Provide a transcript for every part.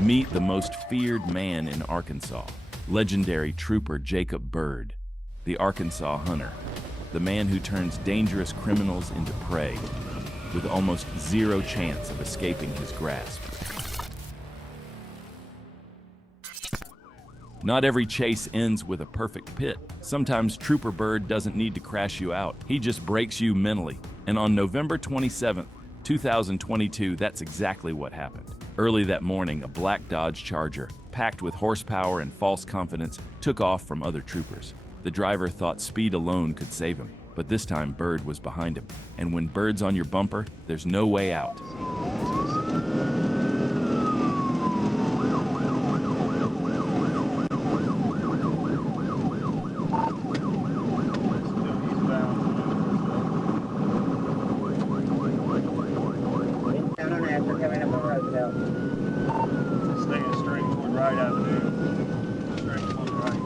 Meet the most feared man in Arkansas, legendary trooper Jacob Byrd, the Arkansas hunter, the man who turns dangerous criminals into prey, with almost zero chance of escaping his grasp. Not every chase ends with a perfect pit. Sometimes Trooper Byrd doesn't need to crash you out. He just breaks you mentally. And on November 27th, 2022, that's exactly what happened. Early that morning, a black Dodge Charger, packed with horsepower and false confidence, took off from other troopers. The driver thought speed alone could save him, but this time Byrd was behind him. And when Byrd's on your bumper, there's no way out. Staying straight toward Right Avenue. Straight toward right.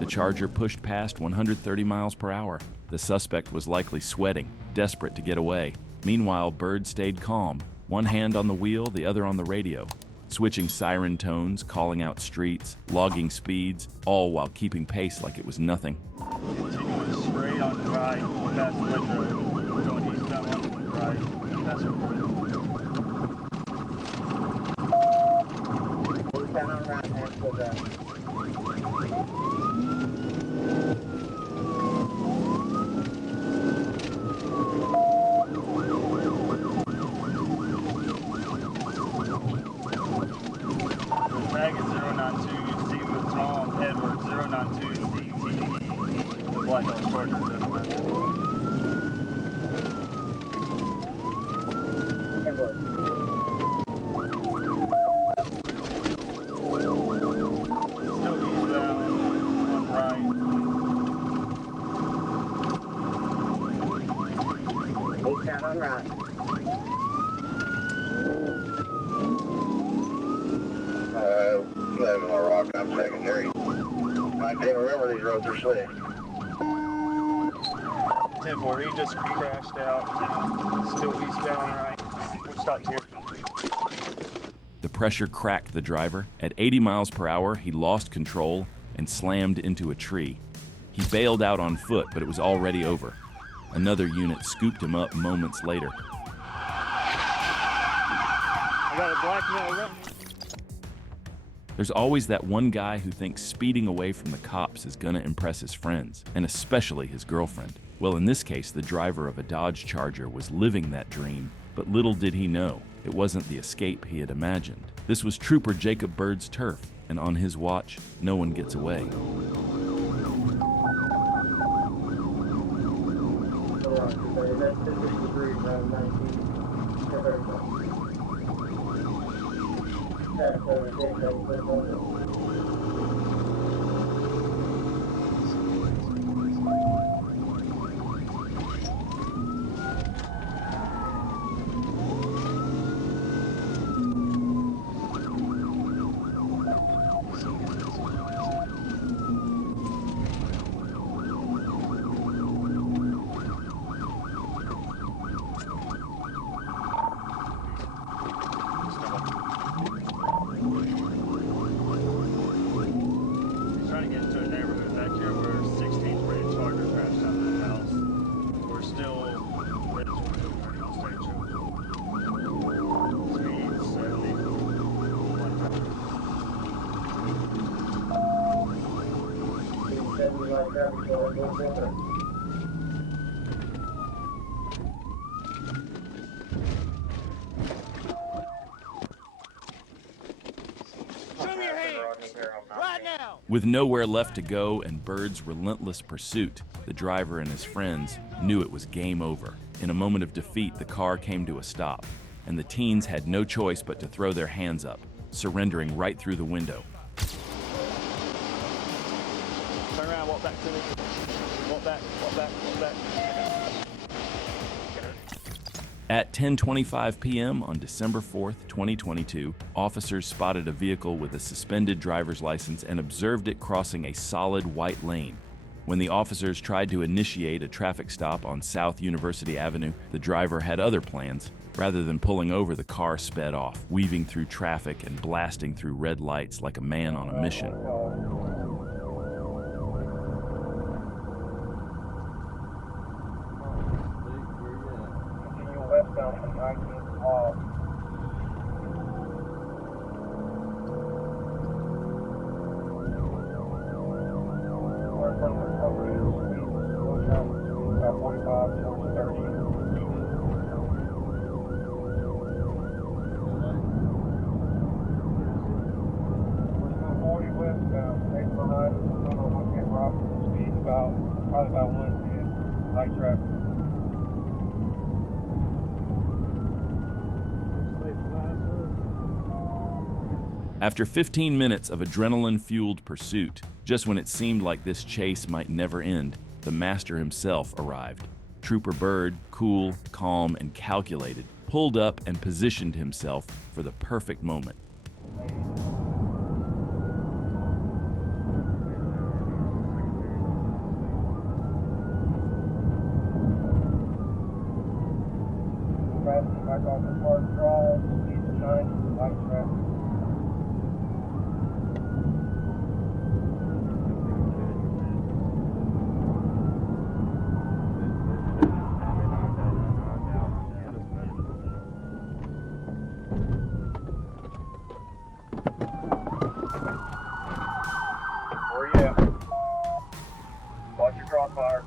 The Charger pushed past 130 miles per hour. The suspect was likely sweating, desperate to get away. Meanwhile, Byrd stayed calm, one hand on the wheel, the other on the radio, switching siren tones, calling out streets, logging speeds, all while keeping pace like it was nothing. Continuing straight on the right, past the red road, going eastbound on the right, past the road. Eastbound on right, and to the Dragon 092, Steve with Tom, Edward 092, DT, the Black Dog Charger. Edward. Still eastbound on right. Eastbound on right. Avalon Rock, I'm secondary. I can't remember these roads are slick. 10-4, he just crashed out. Still eastbound right. We stopped here. The pressure cracked the driver. At 80 miles per hour, he lost control and slammed into a tree. He bailed out on foot, but it was already over. Another unit scooped him up moments later. I got a black male run. There's always that one guy who thinks speeding away from the cops is gonna impress his friends, and especially his girlfriend. Well, in this case, the driver of a Dodge Charger was living that dream, but little did he know, it wasn't the escape he had imagined. This was Trooper Jacob Byrd's turf, and on his watch, no one gets away. Trying to get into a neighborhood back here where 16th red Charger crashed out of the house. We're still ready to turn on stage show. Speed 70. With nowhere left to go and Byrd's relentless pursuit, the driver and his friends knew it was game over. In a moment of defeat, the car came to a stop, and the teens had no choice but to throw their hands up, surrendering right through the window. Turn around, walk back to me. Walk back, walk back, walk back. At 10:25 p.m. on December 4th, 2022, officers spotted a vehicle with a suspended driver's license and observed it crossing a solid white lane. When the officers tried to initiate a traffic stop on South University Avenue, the driver had other plans. Rather than pulling over, the car sped off, weaving through traffic and blasting through red lights like a man on a mission. Continue westbound from 19th off. About 45 towards 30. Probably about 110, light traffic. After 15 minutes of adrenaline-fueled pursuit, just when it seemed like this chase might never end, the master himself arrived. Trooper Byrd, cool, calm, and calculated, pulled up and positioned himself for the perfect moment. Back off the park drive, speed to 90, light traffic. Where you at? Watch your crossfire.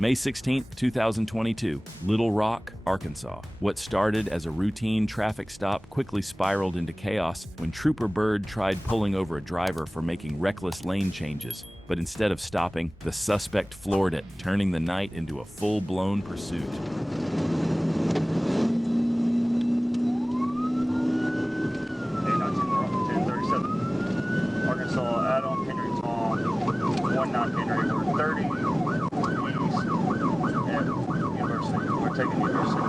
May 16, 2022, Little Rock, Arkansas. What started as a routine traffic stop quickly spiraled into chaos when Trooper Byrd tried pulling over a driver for making reckless lane changes. But instead of stopping, the suspect floored it, turning the night into a full-blown pursuit. Arkansas, Avalon, Henry, Tom, 19 Henry, we're 30 east, and University. We're taking University.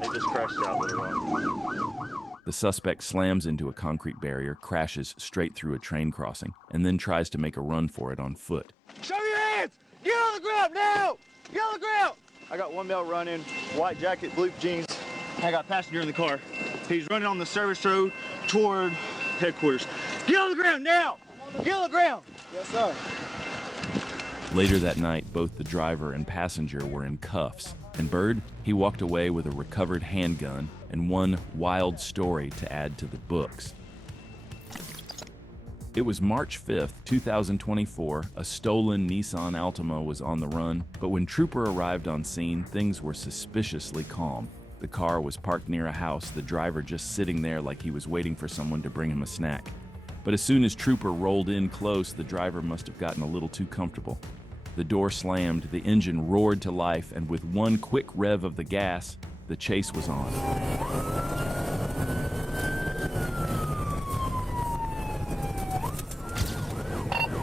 They just crashed out with a rock. The suspect slams into a concrete barrier, crashes straight through a train crossing, and then tries to make a run for it on foot. Show your hands! Get on the ground now! Get on the ground! I got one male running, white jacket, blue jeans. I got a passenger in the car. He's running on the service road toward headquarters. Get on the ground now! Get on the ground! Yes, sir. Later that night, both the driver and passenger were in cuffs, and Byrd, he walked away with a recovered handgun and one wild story to add to the books. It was March 5th, 2024. A stolen Nissan Altima was on the run, but when Trooper arrived on scene, things were suspiciously calm. The car was parked near a house, the driver just sitting there like he was waiting for someone to bring him a snack. But as soon as Trooper rolled in close, the driver must have gotten a little too comfortable. The door slammed, the engine roared to life, and with one quick rev of the gas, the chase was on.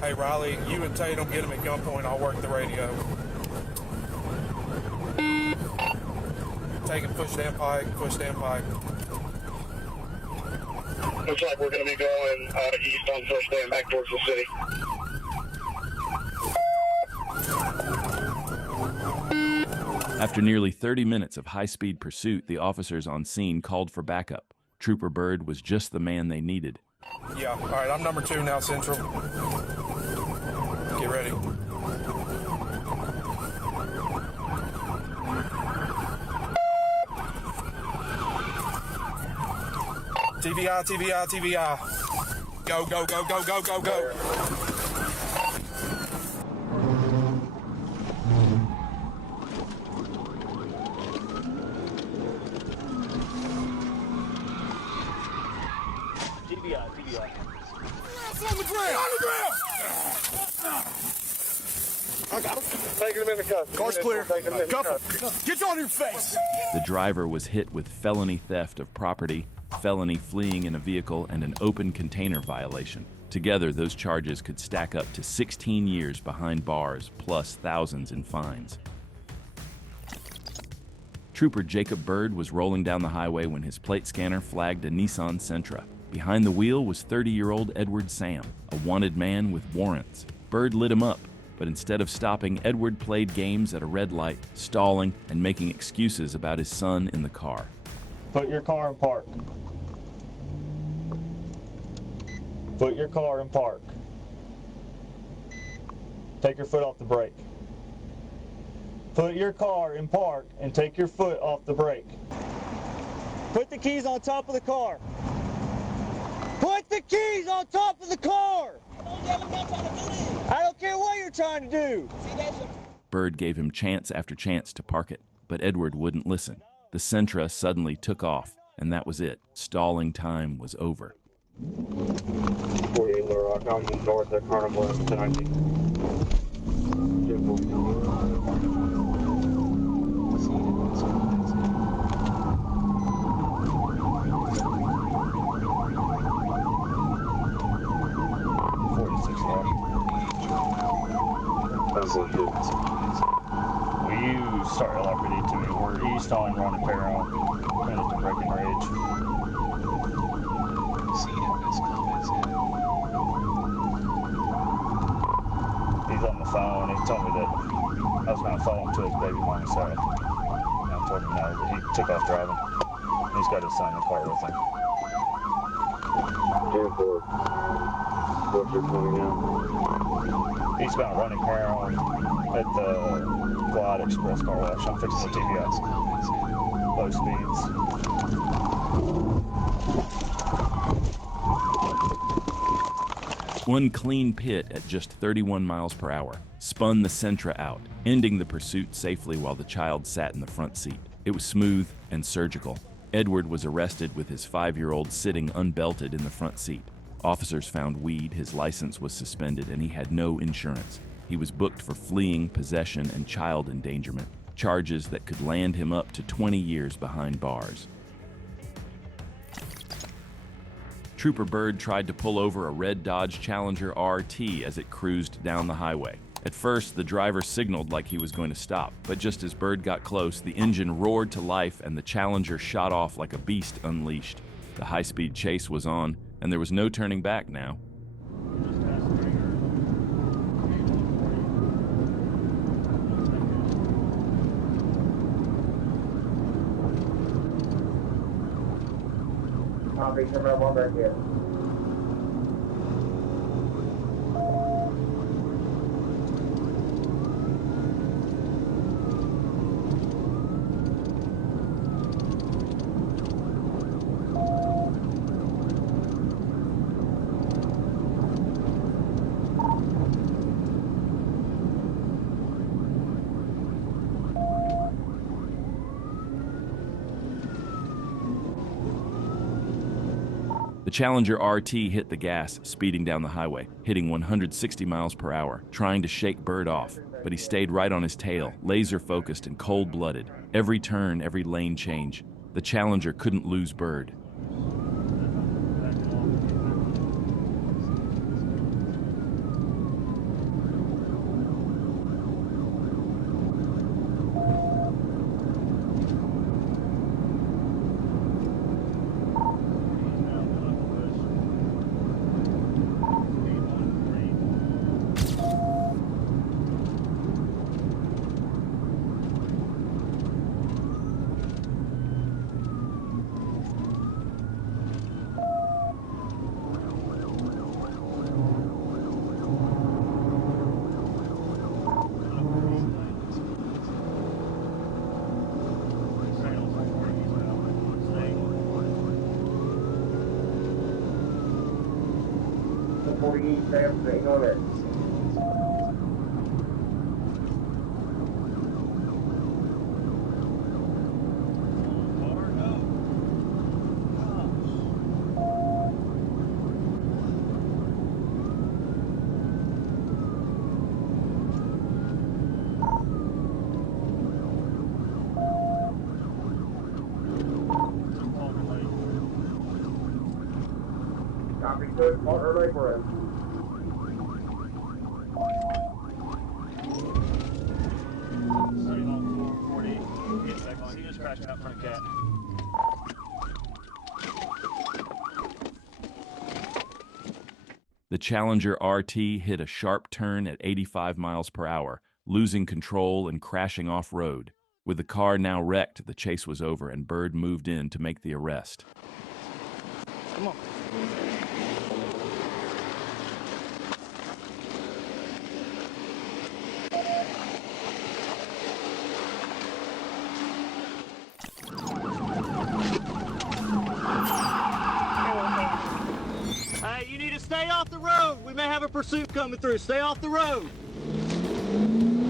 Hey Riley, you and Tatum get him at gunpoint, I'll work the radio. Take it, push down pike, push down pike. Looks like we're going to be going east on First Day and back towards the city. After nearly 30 minutes of high-speed pursuit, the officers on scene called for backup. Trooper Byrd was just the man they needed. Yeah, all right, I'm number 2 now, Central. Get ready. TVI, TVI, TVI. Go, go, go, go, go, go, go. On the ground! On the ground! I got him. Taking him in the cuff. Car's clear. Cuff him. Get on your face! The driver was hit with felony theft of property, felony fleeing in a vehicle, and an open container violation. Together, those charges could stack up to 16 years behind bars, plus thousands in fines. Trooper Jacob Byrd was rolling down the highway when his plate scanner flagged a Nissan Sentra. Behind the wheel was 30-year-old Edward Sam, a wanted man with warrants. Byrd lit him up, but instead of stopping, Edward played games at a red light, stalling and making excuses about his son in the car. Put your car in park. Put your car in park. Take your foot off the brake. Put your car in park and take your foot off the brake. Put the keys on top of the car. Put the keys on top of the car! I don't care what you're trying to do! Byrd gave him chance after chance to park it, but Edward wouldn't listen. The Sentra suddenly took off, and that was it. Stalling time was over. 48 Little Rock, I'm north of Carnival and 1019. Will you start LRPD to me? We're east on Ronnie Perron, headed to Breaking Ridge. He's on the phone. He told me that I was going to follow him to his baby mama's house. And I told him no, that he took off driving. He's got his son in the car with him. 10-4. What's your 20 now? Eastbound Running Perron at the Glide Express car wash. I'm fixing the TVI. Low speeds. One clean pit at just 31 miles per hour spun the Sentra out, ending the pursuit safely while the child sat in the front seat. It was smooth and surgical. Edward was arrested with his 5-year-old sitting unbelted in the front seat. Officers found weed, his license was suspended, and he had no insurance. He was booked for fleeing, possession, and child endangerment, charges that could land him up to 20 years behind bars. Trooper Byrd tried to pull over a red Dodge Challenger RT as it cruised down the highway. At first, the driver signaled like he was going to stop, but just as Byrd got close, the engine roared to life and the Challenger shot off like a beast unleashed. The high-speed chase was on, and there was no turning back now. Copy, come up on back here. The Challenger RT hit the gas, speeding down the highway, hitting 160 miles per hour, trying to shake Byrd off. But he stayed right on his tail, laser-focused and cold-blooded. Every turn, every lane change. The Challenger couldn't lose Byrd. crashing out in front of Cat. The Challenger RT hit a sharp turn at 85 miles per hour, losing control and crashing off-road. With the car now wrecked, the chase was over and Byrd moved in to make the arrest. Come on. Hey, you need to stay off the road. We may have a pursuit coming through. Stay off the road.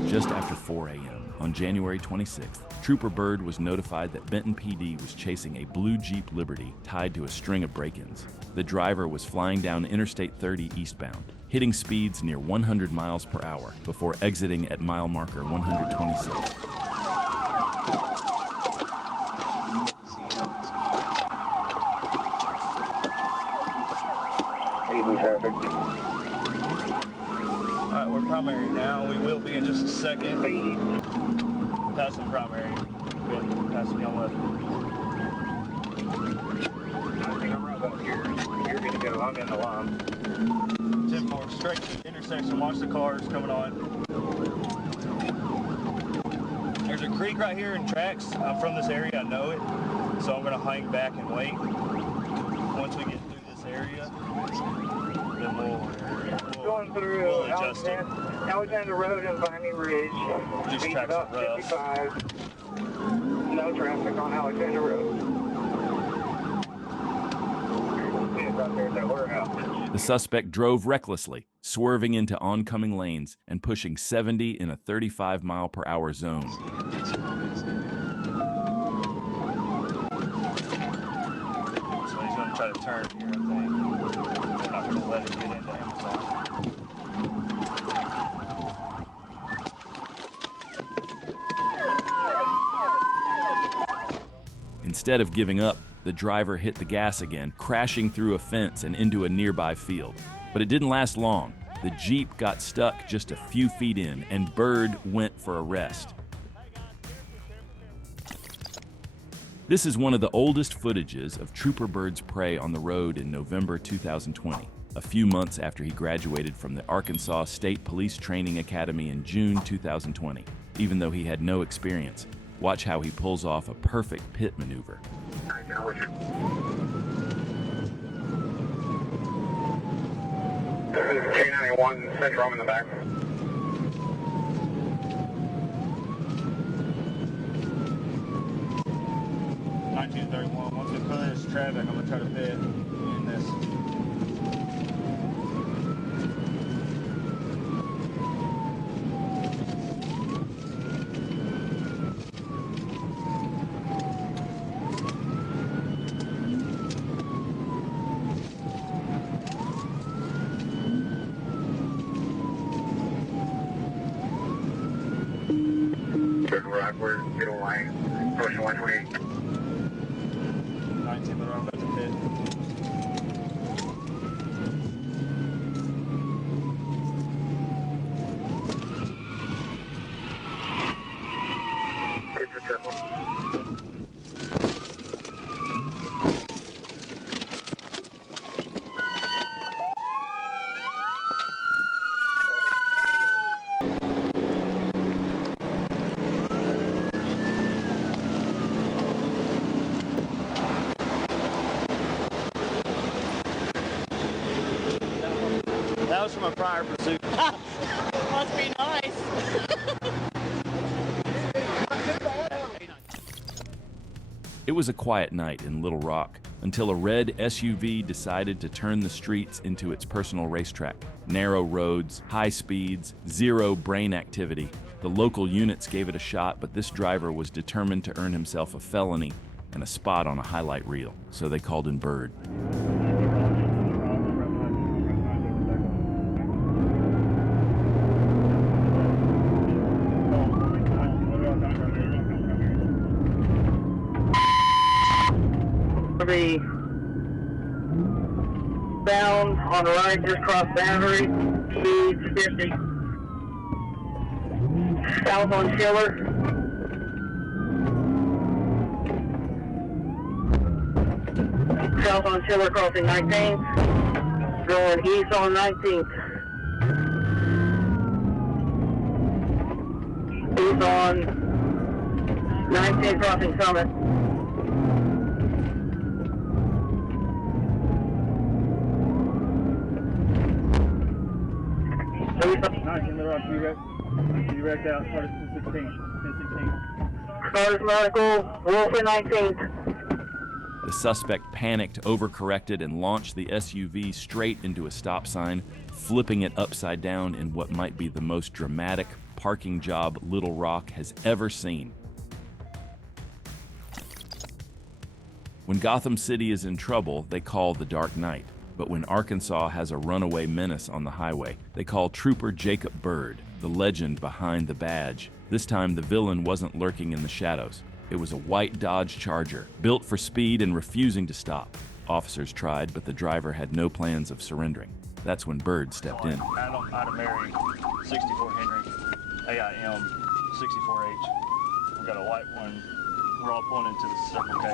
Just after 4 a.m. on January 26th, Trooper Byrd was notified that Benton PD was chasing a blue Jeep Liberty tied to a string of break-ins. The driver was flying down Interstate 30 eastbound, hitting speeds near 100 miles per hour before exiting at mile marker 126. Traffic. Alright, we're primary now. We will be in just a second. Passing primary. Good. Passing on left. I think I'm right up here. You're going to go. I'm in the line. 10-4, straight to the intersection. Watch the cars coming on. There's a creek right here in tracks. I'm from this area. I know it. So I'm going to hang back and wait. Once we get through this area, then Going through we'll adjust it. Alexander Road and Viney Ridge. These Speed tracks about are rough. 55. No traffic on Alexander Road. Right there at that warehouse. The suspect drove recklessly, swerving into oncoming lanes and pushing 70 in a 35 mile per hour zone. So he's going to try to turn here, I think. We're not going to let him get into Amazon. Instead of giving up, the driver hit the gas again, crashing through a fence and into a nearby field. But it didn't last long. The Jeep got stuck just a few feet in, and Byrd went for a rest. This is one of the oldest footages of Trooper Byrd's prey on the road in November 2020, a few months after he graduated from the Arkansas State Police Training Academy in June 2020. Even though he had no experience, watch how he pulls off a perfect pit maneuver. K91 Central in the back. 1931. Once we clear this traffic, I'm going to try to pit in this. Rockford, middle line, approaching 128. 19, but I'm about to pit. It's a triple. That was from a prior pursuit. Must be nice. It was a quiet night in Little Rock until a red SUV decided to turn the streets into its personal racetrack. Narrow roads, high speeds, zero brain activity. The local units gave it a shot, but this driver was determined to earn himself a felony and a spot on a highlight reel, so they called in Byrd. Be bound on the right, just cross boundary, speed 50. South on Schiller. south on Tiller crossing 19th. Going east on 19th. East on 19th crossing Summit. You wrecked out, started 1016. Started medical, Wolf at 19th. The suspect panicked, overcorrected, and launched the SUV straight into a stop sign, flipping it upside down in what might be the most dramatic parking job Little Rock has ever seen. When Gotham City is in trouble, they call the Dark Knight. But when Arkansas has a runaway menace on the highway, they call Trooper Jacob Byrd, the legend behind the badge. This time, the villain wasn't lurking in the shadows. It was a white Dodge Charger, built for speed and refusing to stop. Officers tried, but the driver had no plans of surrendering. That's when Byrd stepped in. Adam Mary, 64 Henry, AIM, 64H. We've got a white one. We're all pulling into the Circle K.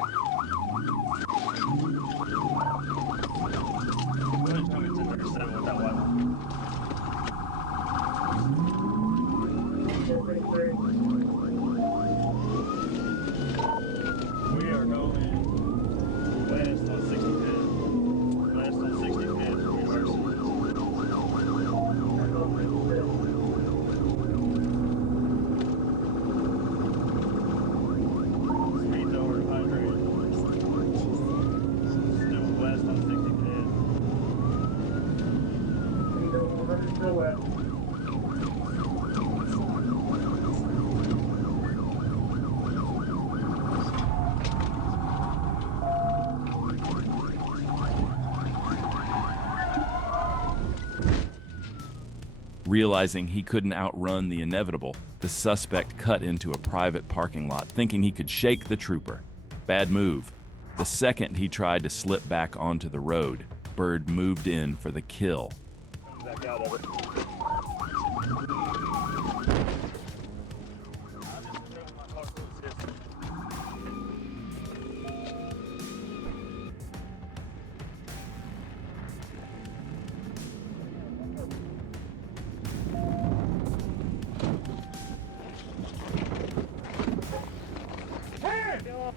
Go ahead and tell me 1037 with that white one. We are going west on 65th. West on 65th, reversing. Speed's over 100. Still west on 65th. Still west. Realizing he couldn't outrun the inevitable, the suspect cut into a private parking lot, thinking he could shake the trooper. Bad move. The second he tried to slip back onto the road, Byrd moved in for the kill. Back out of it.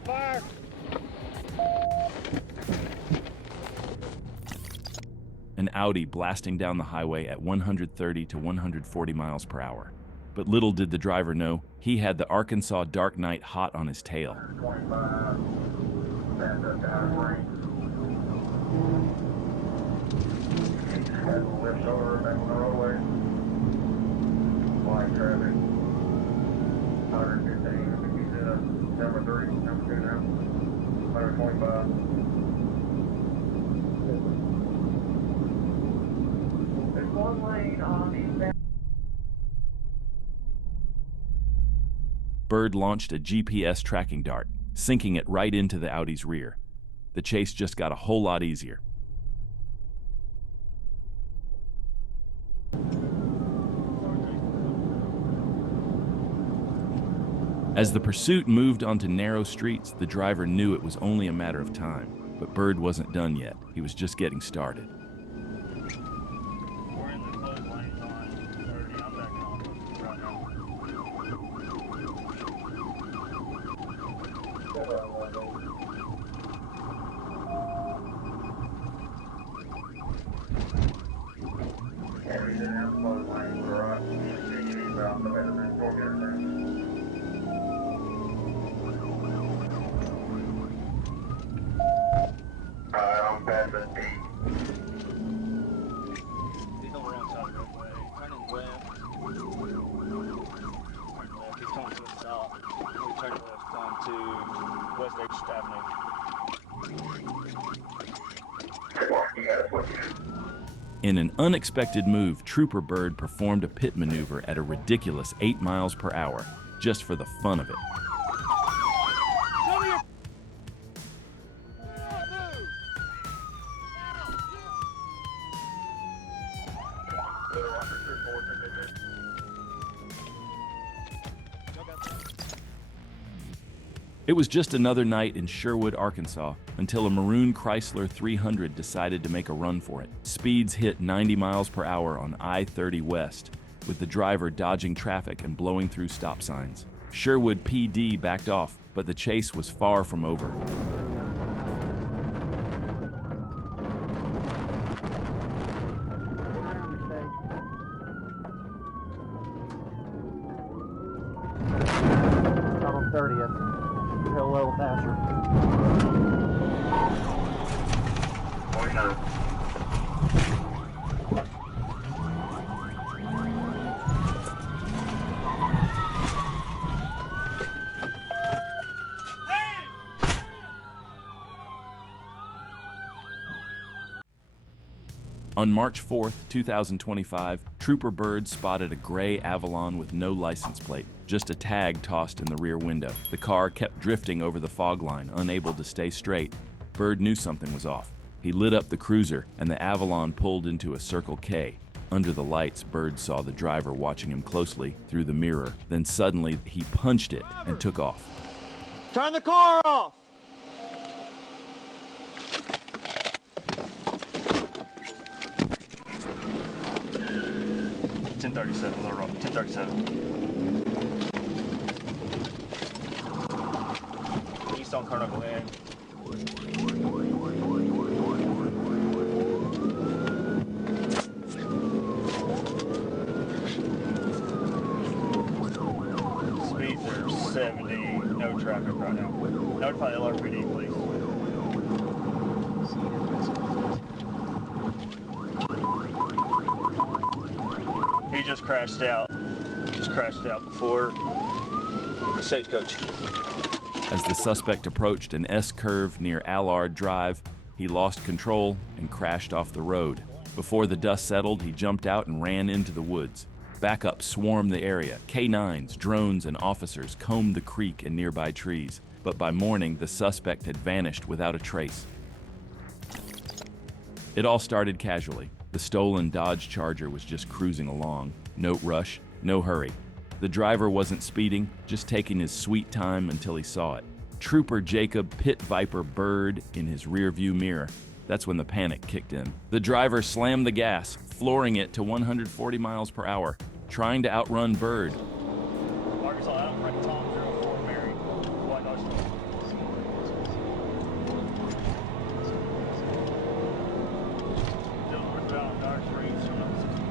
Fire! An Audi blasting down the highway at 130 to 140 miles per hour. But little did the driver know, he had the Arkansas Dark Knight hot on his tail. 25, stand up down range. Had a lift over back on the roadway. Light traffic. 115, number 3, number 2 now. 125. There's one lane on the Byrd launched a GPS tracking dart, sinking it right into the Audi's rear. The chase just got a whole lot easier. As the pursuit moved onto narrow streets, the driver knew it was only a matter of time. But Byrd wasn't done yet. He was just getting started. We're in the closed lanes on 30. I'm back on right now. Everything else closed lane, we're right. Continue about the better than 4 minutes now. I'm past the 8. He's over on side of the roadway. Turning left. He's coming to the south. We're turning left onto West 8th Avenue. In an unexpected move, Trooper Byrd performed a pit maneuver at a ridiculous 8 miles per hour, just for the fun of it. It was just another night in Sherwood, Arkansas, until a Maroon Chrysler 300 decided to make a run for it. Speeds hit 90 miles per hour on I-30 West, with the driver dodging traffic and blowing through stop signs. Sherwood PD backed off, but the chase was far from over. Out on 30th. Hill level faster. 49. On March 4, 2025, Trooper Byrd spotted a gray Avalon with no license plate, just a tag tossed in the rear window. The car kept drifting over the fog line, unable to stay straight. Byrd knew something was off. He lit up the cruiser, and the Avalon pulled into a Circle K. Under the lights, Byrd saw the driver watching him closely through the mirror. Then suddenly, he punched it and took off. Turn the car off! $1037, a little rough. 1037. East on Carnival End. Speeds are 70, no traffic right now. Notify LRPD, please. He just crashed out. Before the stagecoach. As the suspect approached an S-curve near Allard Drive, he lost control and crashed off the road. Before the dust settled, he jumped out and ran into the woods. Backup swarmed the area. K-9s, drones, and officers combed the creek and nearby trees. But by morning, the suspect had vanished without a trace. It all started casually. The stolen Dodge Charger was just cruising along. No rush, no hurry. The driver wasn't speeding, just taking his sweet time until he saw it. Trooper Jacob Pit Viper Byrd in his rearview mirror. That's when the panic kicked in. The driver slammed the gas, flooring it to 140 miles per hour, trying to outrun Byrd. Arkansas out, right Tom 04 Mary, White Dodge. Still northbound, Dodge Street, showing up 60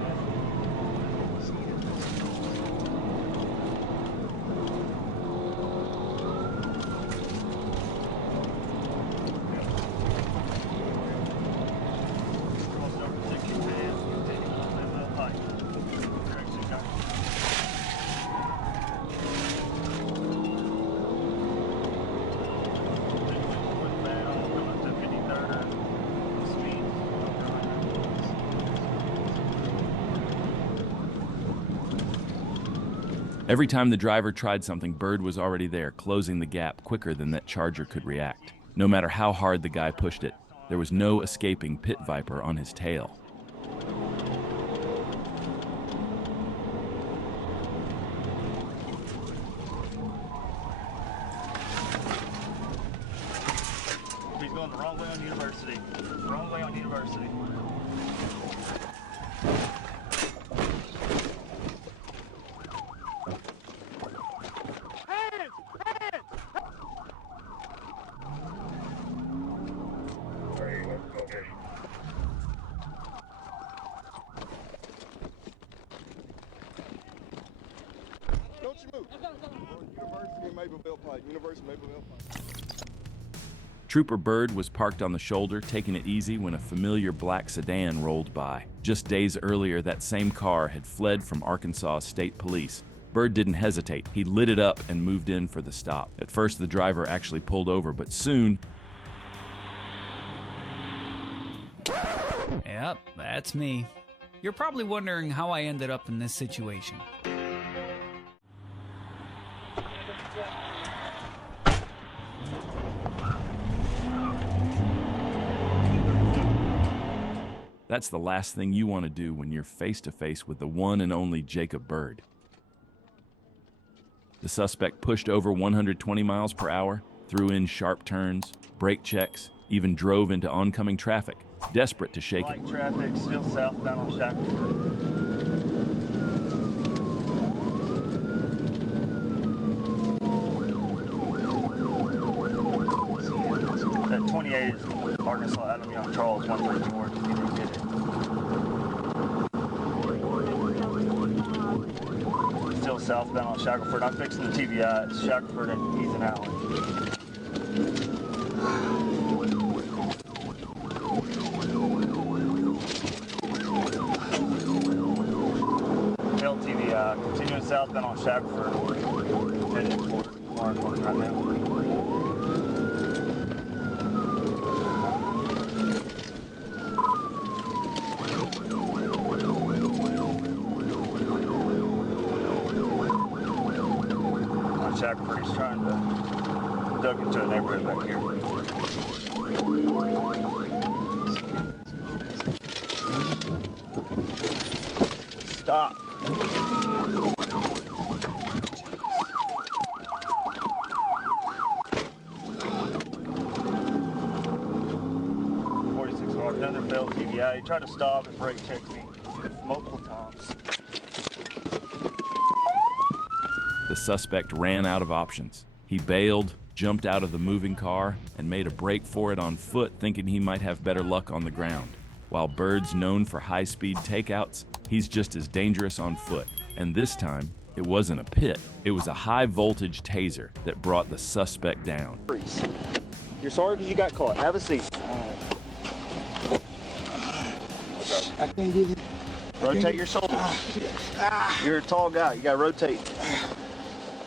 Every time the driver tried something, Byrd was already there, closing the gap quicker than that Charger could react. No matter how hard the guy pushed it, there was no escaping Pit Viper on his tail. He's going the wrong way on University. Wrong way on University. Don't you move. University Mapleville Pike. Trooper Byrd was parked on the shoulder, taking it easy when a familiar black sedan rolled by. Just days earlier, that same car had fled from Arkansas State Police. Byrd didn't hesitate. He lit it up and moved in for the stop. At first, the driver actually pulled over, but soon... Yep, that's me. You're probably wondering how I ended up in this situation. That's the last thing you want to do when you're face to face with the one and only Jacob Byrd. The suspect pushed over 120 miles per hour, threw in sharp turns, brake checks, even drove into oncoming traffic, desperate to shake it. Light traffic, still southbound on Shackelford. That 28 is Arkansas Adam Young Charles 134. He didn't get it. Still southbound on Shackelford. I'm fixing the TBI. It's Shackelford and Ethan Allen. LTVI, continuing southbound on Shackelford, heading toward Maroon right now. On Shackelford, he's trying to duck into a neighborhood back here. Stop. Another failed TBI. He tried to stop and brake check me multiple times. The suspect ran out of options. He bailed, jumped out of the moving car, and made a break for it on foot, thinking he might have better luck on the ground. While Byrd's known for high-speed takeouts, he's just as dangerous on foot. And this time, it wasn't a pit. It was a high-voltage taser that brought the suspect down. You're sorry because you got caught. Have a seat. I can't get it. Rotate your shoulders. You're a tall guy. You gotta rotate.